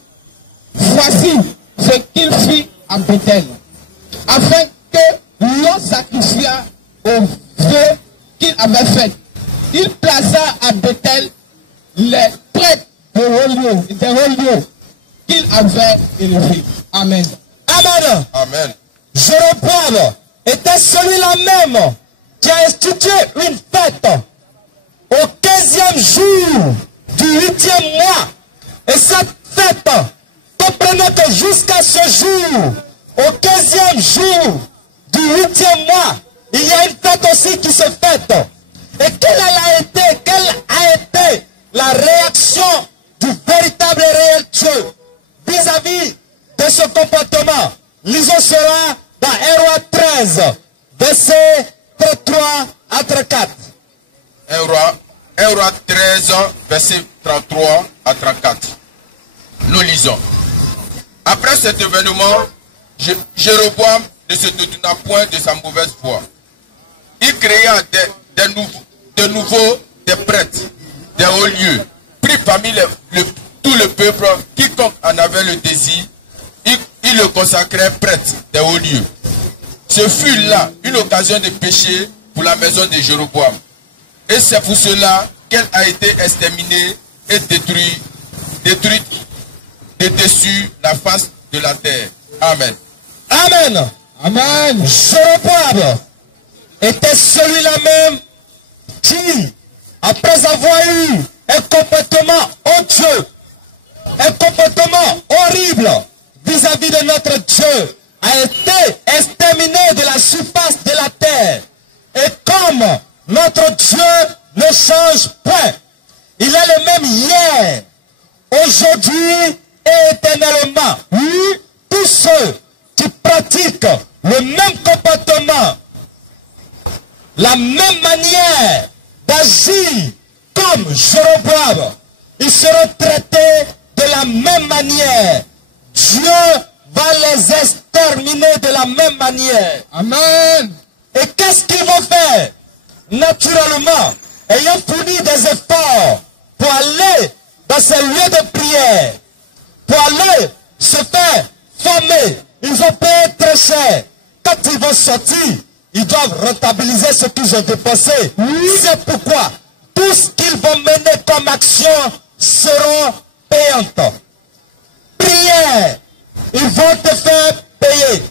Voici ce qu'il fit à Bethel, afin que l'on sacrifia au vœu qu'il avait fait. Il plaça à Bethel les prêtres des hauts lieux qu'il avait élevés. Amen. Amen. Amen. Jéroboam était celui-là même qui a institué une fête au 15e jour du 8e mois. Et cette fête, comprenez que jusqu'à ce jour, au 15e jour du 8e mois, il y a une fête aussi qui se fête. Et quelle a été la réaction du véritable et réel Dieu vis-à-vis de ce comportement? Lisons cela dans 1 Roi 13, versets 33 à 34. 1 Roi 13, verset 33 à 34. Nous lisons. Après cet événement, Jéroboam ne se détourna point de sa mauvaise voie. Il créa de nouveau des prêtres, des hauts lieux, pris parmi tout le peuple, quiconque en avait le désir, il le consacrait prêtre des hauts lieux. Ce fut là une occasion de péché pour la maison de Jéroboam. Et c'est pour cela qu'elle a été exterminée et détruite de dessus la face de la terre. Amen. Amen. Amen. Jéroboam était celui-là même qui, après avoir eu un comportement odieux Il est le même hier, aujourd'hui et éternellement. Oui, tous ceux qui pratiquent le même comportement, la même manière d'agir comme Jéroboam, ils seront traités de la même manière. Dieu va les exterminer de la même manière. Amen. Et qu'est-ce qu'ils vont faire? Naturellement, ayant fourni des efforts pour aller dans ces lieux de prière, pour aller se faire former, ils ont payé très cher. Quand ils vont sortir, ils doivent rentabiliser ce qu'ils ont dépensé. C'est pourquoi tout ce qu'ils vont mener comme action seront payantes. Prière, ils vont te faire payer.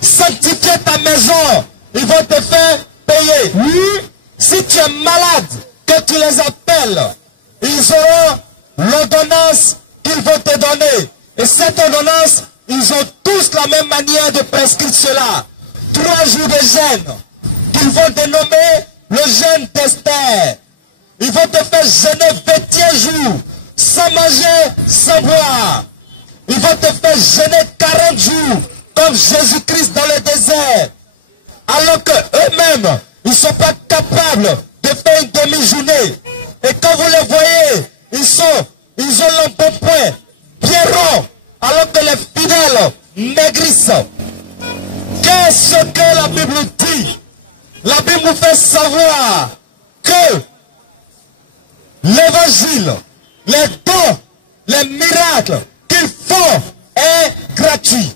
Sanctifier ta maison, ils vont te faire payer. Oui. Si tu es malade, que tu les appelles, ils auront l'ordonnance qu'ils vont te donner. Et cette ordonnance, ils ont tous la même manière de prescrire cela. 3 jours de jeûne, qu'ils vont dénommer le jeûne d'Esther. Ils vont te faire jeûner 21 jours, sans manger, sans boire. Ils vont te faire jeûner 40 jours, comme Jésus-Christ dans le désert. Alors que eux-mêmes, ils ne sont pas capables de faire une demi-journée. Et quand vous les voyez, ils ont l'embonpoint bien rond, alors que les fidèles maigrissent. Qu'est-ce que la Bible dit? La Bible nous fait savoir que l'évangile, les dons, les miracles qu'ils font est gratuit.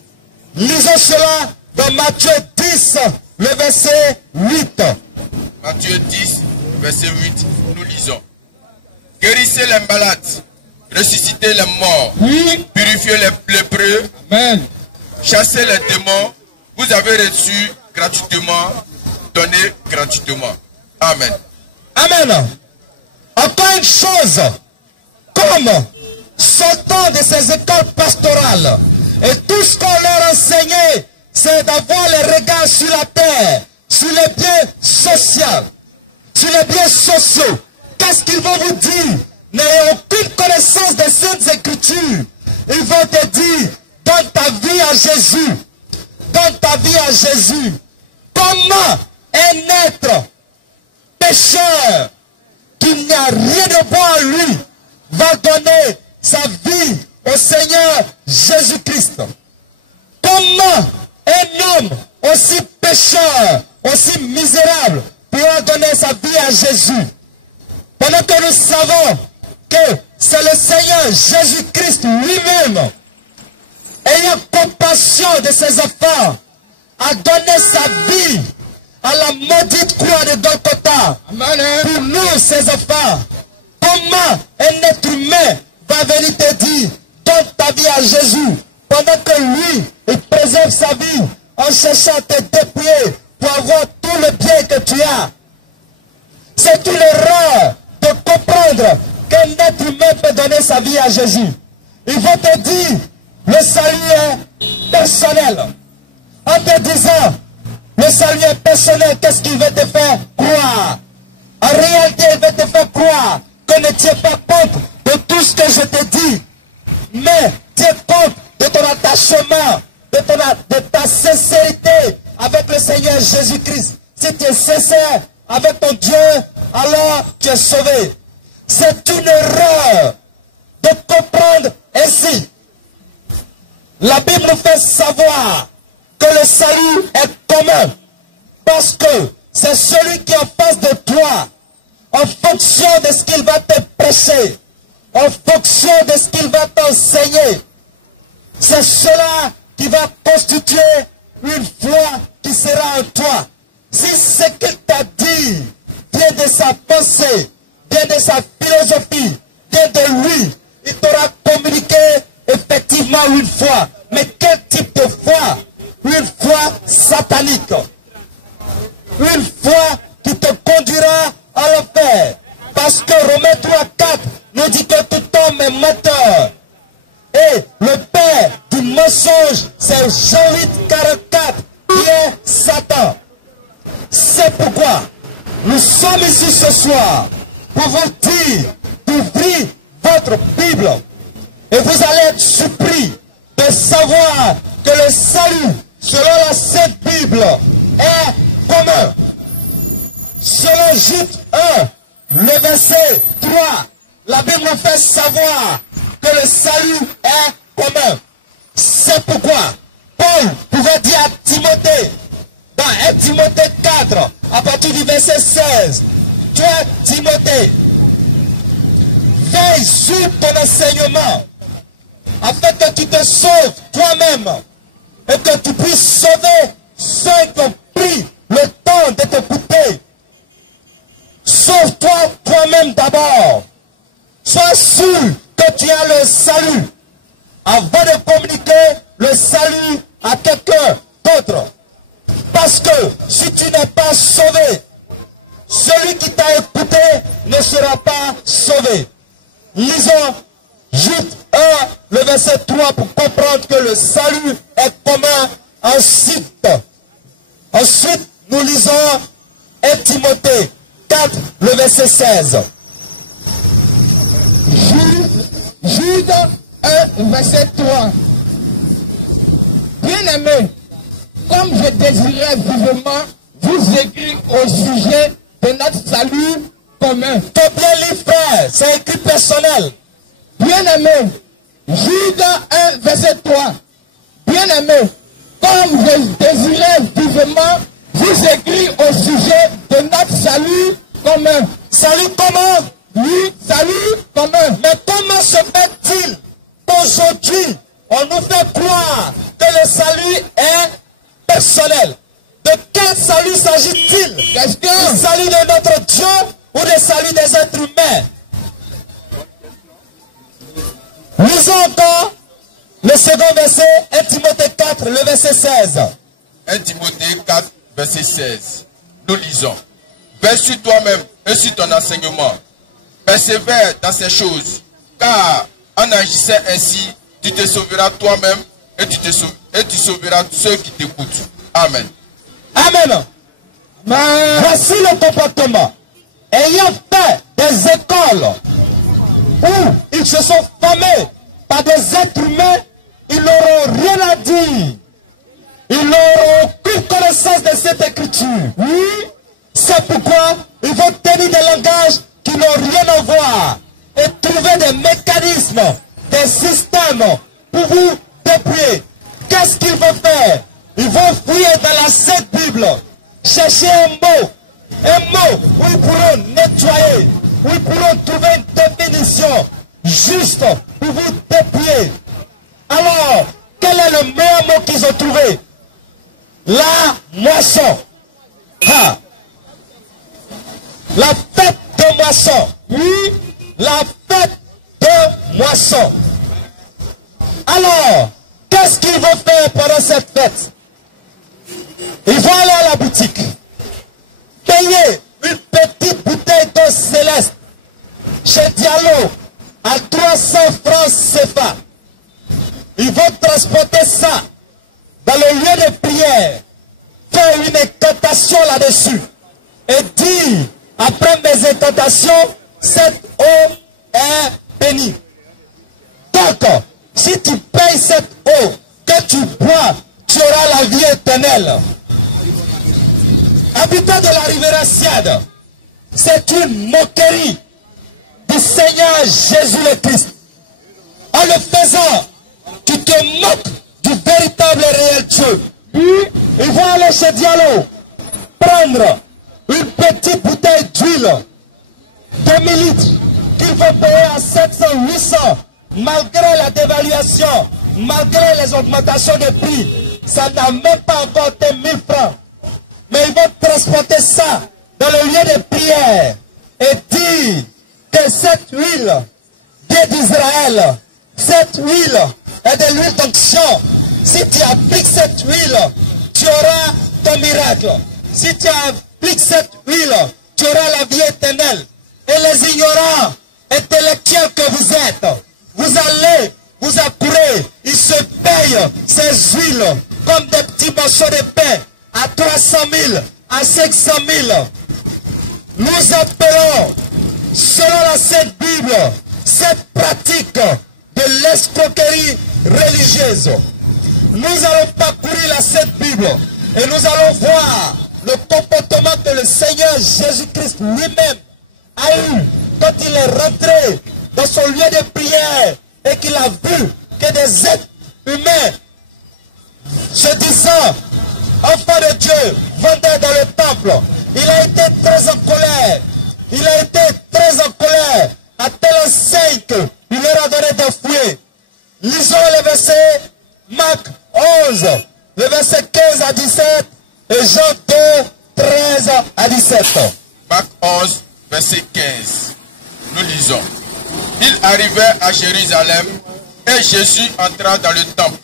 Lisons cela dans Matthieu 10, le verset 8. Matthieu 10, verset 8, nous lisons. Guérissez les malades, ressuscitez les morts, Oui. purifiez les lépreux, Amen. chassez les démons. Vous avez reçu gratuitement, donné gratuitement. Amen. Amen. Encore une chose, comme sortant de ces écoles pastorales, et tout ce qu'on leur enseignait, c'est d'avoir les regards sur la terre, sur les biens sociaux, sur les biens sociaux. Qu'est-ce qu'ils vont vous dire? N'ayant aucune connaissance des Saintes Écritures, ils vont te dire, donne ta vie à Jésus. Donne ta vie à Jésus. Comment un être pécheur, qu'il n'y a rien de bon en lui, va donner sa vie au Seigneur Jésus-Christ? Comment un homme aussi pécheur, aussi misérable, pourra donner sa vie à Jésus? Pendant que nous savons que c'est le Seigneur Jésus-Christ lui-même, ayant compassion de ses enfants, a donné sa vie à la maudite croix de Golgotha. Pour nous, ses enfants, comment un être humain va venir te dire, donne ta vie à Jésus, pendant que lui, il préserve sa vie en cherchant à te dépouiller pour avoir tout le bien que tu as? C'est une erreur de comprendre qu'un être humain peut donner sa vie à Jésus. Ils vont te dire, le salut est personnel. En te disant, le salut est personnel, qu'est-ce qu'il veut te faire croire? En réalité, il veut te faire croire que ne tiens pas compte de tout ce que je te dis, mais tiens compte de ton attachement, de ta sincérité avec le Seigneur Jésus-Christ. Si tu es sincère avec ton Dieu, alors tu es sauvé. C'est une erreur de comprendre ainsi. La Bible nous fait savoir que le salut est commun, parce que c'est celui qui est en face de toi, en fonction de ce qu'il va te prêcher, en fonction de ce qu'il va t'enseigner. C'est cela qui va constituer une foi qui sera en toi. Si ce qu'il t'a dit vient de sa pensée, vient de sa philosophie, vient de lui, il t'aura communiqué effectivement une foi. Mais quel type de foi? Une foi satanique. Une foi qui te conduira à l'enfer. Parce que Romains 3:4 nous dit que tout homme est menteur. Et le père du mensonge, c'est Jean 8:44, qui est Satan. C'est pourquoi nous sommes ici ce soir pour vous dire dire d'ouvrir votre Bible. Et vous allez être surpris de savoir que le salut, selon la Sainte Bible, est commun. Selon Jude 1, le verset 3, la Bible nous fait savoir que le salut est commun. C'est pourquoi Paul pouvait dire à Timothée, dans 1 Timothée 4, à partir du verset 16, toi Timothée, veille sur ton enseignement, afin que tu te sauves toi-même et que tu puisses sauver ceux qui ont pris le temps de t'écouter. Sauve-toi toi-même d'abord. Sois sûr que tu as le salut avant de communiquer le salut à quelqu'un d'autre. Parce que si tu n'es pas sauvé, celui qui t'a écouté ne sera pas sauvé. Lisons Jude 1, le verset 3 pour comprendre que le salut est commun. Ensuite, nous lisons 1 Timothée 4, le verset 16. Jude 1, verset 3. Bien-aimés, comme je désirais vivement vous écrire au sujet de notre salut commun. T'as bien lu, frère, c'est écrit personnel. Bien-aimés, Jude 1, verset 3. Bien-aimés, comme je désirais vivement vous écrire au sujet de notre salut commun. Salut commun? Oui, salut commun. Mais comment se fait-il qu'aujourd'hui, on nous fait croire que le salut est personnel? De quel salut s'agit-il? Du salut de notre Dieu ou du salut des êtres humains? Lisons encore le second verset, 1 Timothée 4, le verset 16. 1 Timothée 4, verset 16. Nous lisons. Veille sur toi-même et sur ton enseignement. Persévère dans ces choses, car en agissant ainsi, tu te sauveras toi-même et tu sauveras ceux qui t'écoutent. Amen. Amen. Voici le comportement. Ayant fait des écoles où ils se sont formés par des êtres humains, ils n'auront rien à dire. Ils n'auront aucune connaissance de cette écriture. Oui, c'est pourquoi ils vont tenir des langages qui n'ont rien à voir et trouver des mécanismes, des systèmes pour vous dépouiller. Qu'est-ce qu'ils vont faire? Ils vont fouiller dans la Sainte Bible, chercher un mot où ils pourront nettoyer, où ils pourront trouver une définition juste pour vous dépouiller. Alors, quel est le meilleur mot qu'ils ont trouvé? La moisson. Ha. La fête de moisson. Oui, la fête de moisson. Alors, qu'est-ce qu'ils vont faire pendant cette fête? Ils vont aller à la boutique, payer une petite bouteille d'eau céleste chez Diallo à 300 francs CFA. Ils vont transporter ça dans le lieu de prière, faire une incantation là-dessus et dire, après mes incantations, cette eau est bénie. Donc, si tu payes cette eau que tu bois, tu auras la vie éternelle. Habitants de la Riviera Siad, c'est une moquerie du Seigneur Jésus le Christ. En le faisant, tu te moques du véritable et réel Dieu. Ils vont aller chez Diallo, prendre une petite bouteille d'huile, 2000 litres, qu'ils vont payer à 700, 800, malgré la dévaluation, malgré les augmentations de prix. Ça n'a même pas encore été 1000 francs. Mais ils vont transporter ça dans le lieu de prière et dire que cette huile vient d'Israël. Cette huile est de l'huile d'onction. Si tu appliques cette huile, tu auras ton miracle. Si tu appliques cette huile, tu auras la vie éternelle. Et les ignorants intellectuels que vous êtes, vous allez, vous accourez, ils se payent ces huiles comme des petits morceaux de pain à 300 000, à 500 000. Nous appelons selon la Sainte Bible, cette pratique de l'escroquerie religieuse. Nous allons parcourir la Sainte Bible et nous allons voir le comportement que le Seigneur Jésus-Christ lui-même a eu quand il est rentré dans son lieu de prière et qu'il a vu que des êtres humains se disant enfants de Dieu vendaient dans le temple. Il a été très en colère. Il a été très en colère à tel enseigne qu'il leur a donné d'enfouir. Lisons le verset Marc 11, le verset 15 à 17 et Jean 2, 13 à 17. Marc 11, verset 15. Nous lisons. Il arrivait à Jérusalem et Jésus entra dans le temple.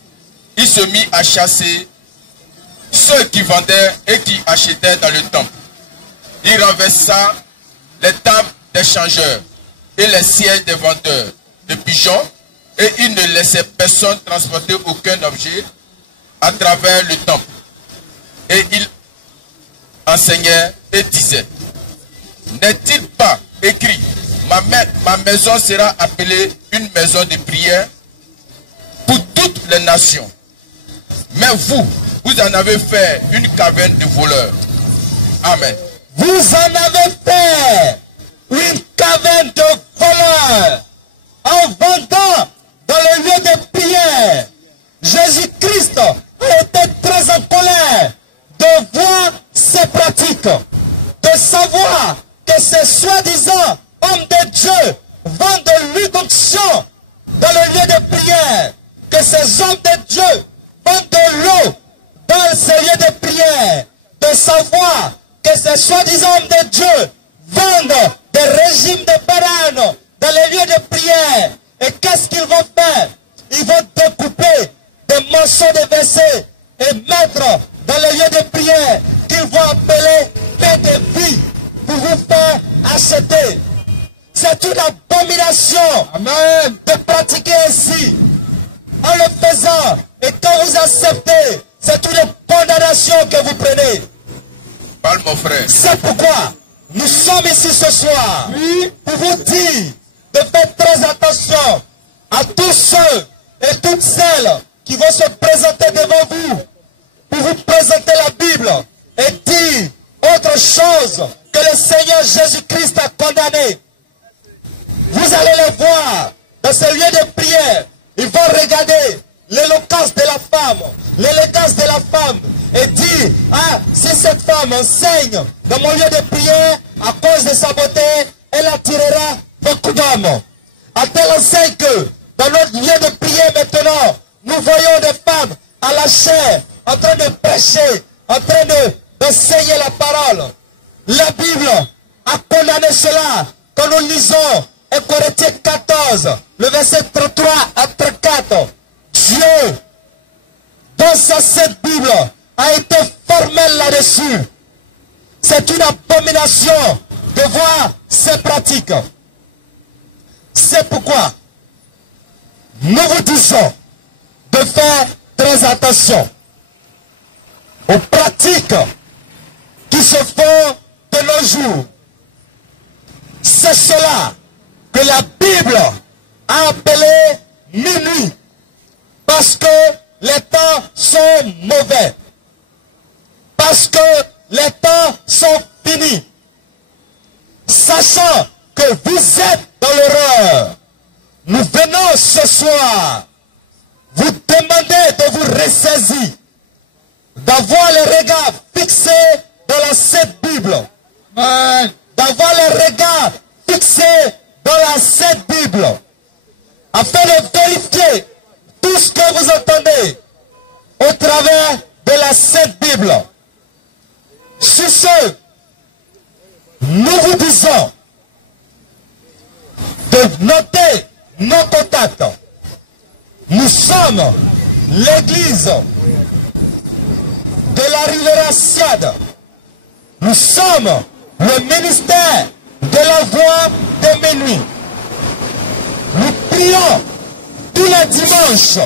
Il se mit à chasser ceux qui vendaient et qui achetaient dans le temple. Il renversa les tables des changeurs et les sièges des vendeurs de pigeons et il ne laissait personne transporter aucun objet à travers le temple. Et il enseignait et disait, n'est-il pas écrit, ma maison sera appelée une maison de prière pour toutes les nations. Mais vous en avez fait une caverne de voleurs. Amen. Vous en avez fait une caverne de voleurs en vendant dans le lieu de prière. Jésus-Christ a été très en colère de voir ces pratiques, de savoir que ces soi-disant hommes de Dieu vendent de l'onction dans le lieu de prière, que ces hommes de Dieu vendent de l'eau dans ces lieux de prière, de savoir que ces soi-disant hommes de Dieu vendent des régimes de bananes dans les lieux de prière. Et qu'est-ce qu'ils vont faire? Ils vont découper des morceaux de versets et mettre dans les lieux de prière qu'ils vont appeler paix de vie pour vous faire acheter. C'est une abomination. Amen. De pratiquer ainsi. En le faisant, et quand vous acceptez, c'est une condamnation que vous prenez. Parle mon frère. C'est pourquoi nous sommes ici ce soir pour vous dire de faire très attention à tous ceux et toutes celles qui vont se présenter devant vous pour vous présenter la Bible et dire autre chose que le Seigneur Jésus-Christ a condamné. Vous allez les voir dans ce lieu de prière. Ils vont regarder l'éloquence de la femme, l'élégance de la femme et dire, ah, si cette femme enseigne dans mon lieu de prière, à cause de sa beauté, elle attirera beaucoup d'hommes. À tel enseigne que dans notre lieu de prière maintenant, nous voyons des femmes à la chair, en train de prêcher, en train d'enseigner la parole. La Bible a condamné cela quand nous lisons 1 Corinthiens 14, le verset 33 à 34. Dieu, dans sa sainte Bible, a été formel là-dessus. C'est une abomination de voir ces pratiques. C'est pourquoi nous vous disons de faire très attention aux pratiques qui se font de nos jours. C'est cela que la Bible a appelé minuit, parce que les temps sont mauvais, parce que les temps sont finis. Sachant que vous êtes dans l'erreur, nous venons ce soir vous demander de vous ressaisir, d'avoir les regards fixés dans la Sainte Bible, d'avoir les regards fixés dans la Sainte Bible, afin de vérifier tout ce que vous entendez au travers de la Sainte Bible. Sur ce, nous vous disons de noter nos contacts. Nous sommes l'église de la Riviera Siad. Nous sommes le ministère de la voix de minuit. Nous prions tous les dimanches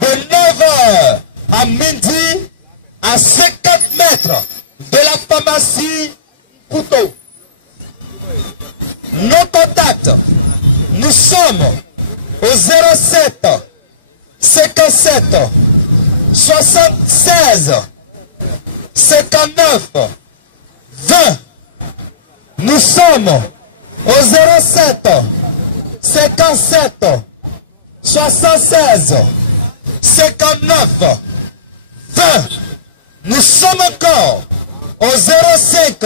de 9h à midi à 50 mètres de la pharmacie Couteau. Nos contacts, nous sommes au 07 57 76 59 20. Nous sommes au 07 57 76 59 20. Nous sommes encore au 05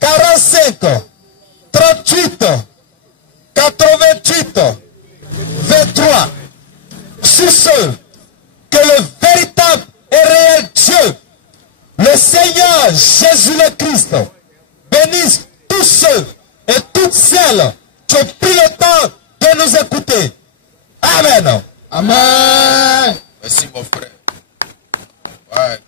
45 38 88 23. Sur ceux que le véritable et réel Dieu, le Seigneur Jésus le Christ, bénisse tous ceux et toutes celles qui ont pris le temps de nous écouter. Amen. Amen. Merci mon frère. Ouais,